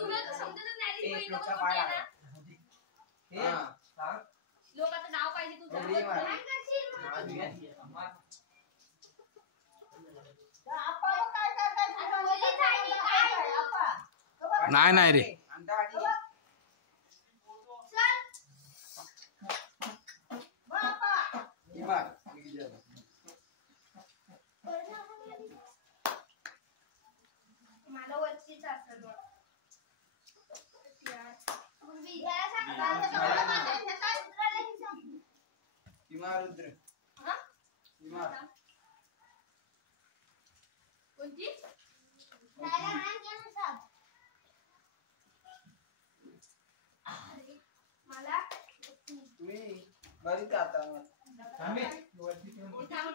तुम्हाला समजतच नाही रे, इथं पण आहे ना. लोकांचं नाव पाहिजे तुझं. काय करशील? नाही नाही रे. मला वरतीच असतं बघ. कोणती? मला बरीच आता काही चालू